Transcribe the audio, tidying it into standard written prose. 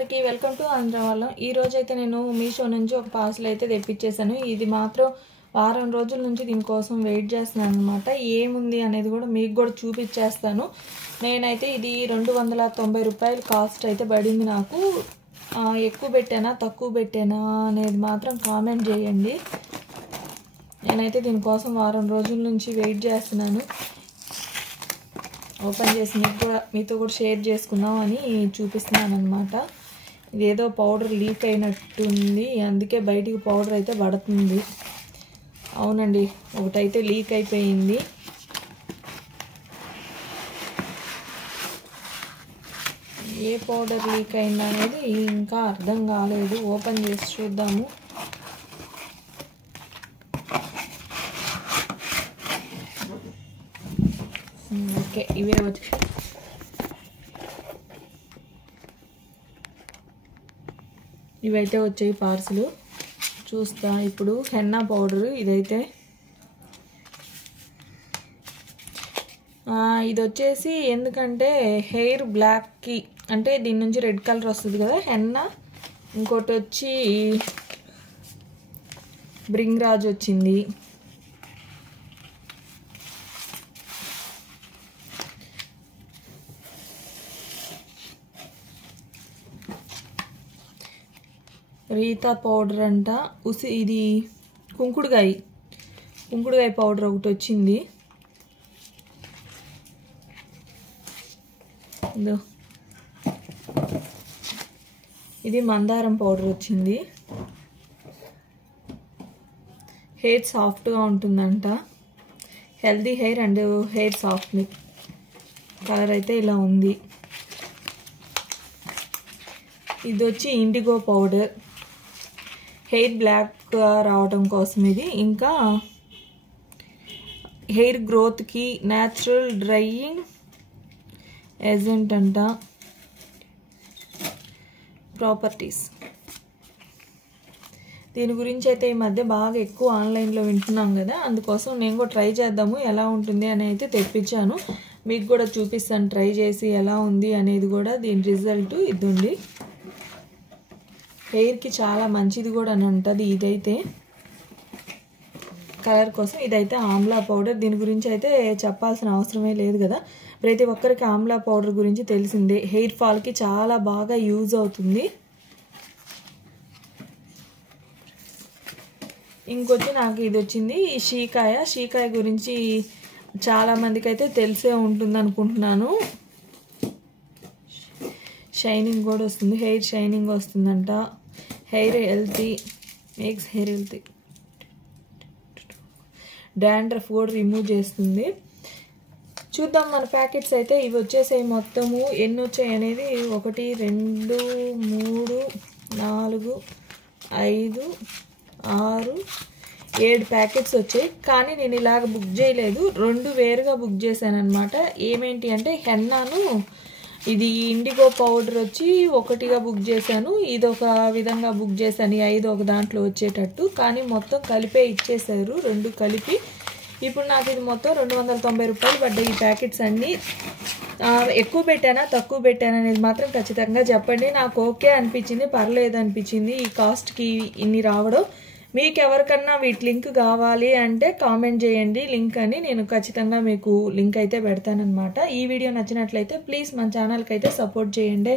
అందరికీ welcome to ఆంధ్రవాళ్ళం. ఈ రోజు అయితే నేను మీషో నుంచి ఒక పార్సల్ అయితే తెప్పించేసాను. ఇది మాత్రం వారం రోజుల నుంచి దీనికోసం వెయిట్ చేస్తున్నాను అనమాట. ఏముంది అనేది కూడా మీకు కూడా చూపించేస్తాను. నేనైతే ఇది 290 రూపాయలు కాస్ట్ అయితే పడింది నాకు. ఎక్కువ పెట్టానా తక్కువ పెట్టానా అనేది మాత్రం కామెంట్ చేయండి. నేనైతే దీనికోసం వారం రోజుల నుంచి వెయిట్ చేస్తున్నాను. ఓపెన్ చేసి మీతో కూడా షేర్ చేసుకుందాం అని చూపిస్తున్నాను అనమాట. ఇదేదో పౌడర్ లీక్ అయినట్టుంది, అందుకే బయటికి పౌడర్ అయితే పడుతుంది. అవునండి, ఒకటైతే లీక్ అయిపోయింది. ఏ పౌడర్ లీక్ అయింది అనేది ఇంకా అర్థం కాలేదు. ఓపెన్ చేసి చూద్దాము. ఓకే, ఇవే వచ్చి ఇవైతే వచ్చాయి పార్సల్. చూస్తా ఇప్పుడు. హెన్నా పౌడర్ ఇదైతే, ఇది వచ్చేసి ఎందుకంటే హెయిర్ బ్లాక్కి అంటే దీని నుంచి రెడ్ కలర్ వస్తుంది కదా హెన్నా. ఇంకోటి వచ్చి బ్రింగ్రాజ్ వచ్చింది. రీతా పౌడర్ అంట. ఇది కుంకుడుకాయ పౌడర్ ఒకటి వచ్చింది. ఇది మందారం పౌడర్ వచ్చింది. హెయిర్ సాఫ్ట్గా ఉంటుందంట. Healthy hair and hair softening. Colour అయితే ఇలా ఉంది. ఇది వచ్చి ఇండిగో పౌడర్, హెయిర్ బ్లాక్గా రావడం కోసం ఇది. ఇంకా హెయిర్ గ్రోత్కి న్యాచురల్ డ్రైయింగ్ ఏజెంట్ అంట. ప్రాపర్టీస్ దీని గురించి అయితే ఈ మధ్య బాగా ఎక్కువ ఆన్లైన్లో వింటున్నాం కదా, అందుకోసం నేను కూడా ట్రై చేద్దాము ఎలా ఉంటుంది అని అయితే తెప్పించాను. మీకు కూడా చూపిస్తాను ట్రై చేసి ఎలా ఉంది అనేది కూడా. దీని రిజల్ట్ ఇది ఉంది. హెయిర్కి చాలా మంచిది కూడా అని ఉంటుంది. ఇదైతే కలర్ కోసం. ఇదైతే ఆమ్లా పౌడర్. దీని గురించి అయితే చెప్పాల్సిన అవసరమే లేదు కదా, ప్రతి ఒక్కరికి ఆమ్లా పౌడర్ గురించి తెలిసిందే. హెయిర్ ఫాల్కి చాలా బాగా యూజ్ అవుతుంది. ఇంకొచ్చి నాకు ఇది వచ్చింది షీకాయ గురించి చాలా మందికి అయితే తెలిసే ఉంటుంది అనుకుంటున్నాను. షైనింగ్ కూడా వస్తుంది, హెయిర్ షైనింగ్ వస్తుందంట. Hair healthy, makes hair healthy. Dandruff కూడా రిమూవ్ చేస్తుంది. చూద్దాం మన ప్యాకెట్స్ అయితే. ఇవి వచ్చేసాయి మొత్తము. ఎన్ని వచ్చాయి అనేది 1 2 3 4 5 6 7 ప్యాకెట్స్ వచ్చాయి. కానీ నేను ఇలాగ బుక్ చేయలేదు, 2 వేరుగా బుక్ చేశాను అనమాట. ఏమేంటి అంటే హెన్నాను, ఇది ఇండిగో పౌడర్ వచ్చి ఒకటిగా బుక్ చేశాను. ఇది ఒక విధంగా బుక్ చేశాను, 5 ఒక దాంట్లో వచ్చేటట్టు. కానీ మొత్తం కలిపే ఇచ్చేసారు, 2 కలిపి. ఇప్పుడు నాకు ఇది మొత్తం 290 రూపాయలు పడ్డాయి ఈ ప్యాకెట్స్ అన్నీ. ఎక్కువ పెట్టానా తక్కువ పెట్టానా అనేది మాత్రం ఖచ్చితంగా చెప్పండి. నాకు ఓకే అనిపించింది, పర్లేదు అనిపించింది ఈ కాస్ట్కి ఇన్ని రావడం. మీకు ఎవరికన్నా వీటి లింక్ కావాలి అంటే కామెంట్ చేయండి లింక్ అని. నేను ఖచ్చితంగా మీకు లింక్ అయితే పెడతానన్నమాట. ఈ వీడియో నచ్చినట్లయితే ప్లీజ్ మన ఛానల్కి అయితే సపోర్ట్ చేయండి.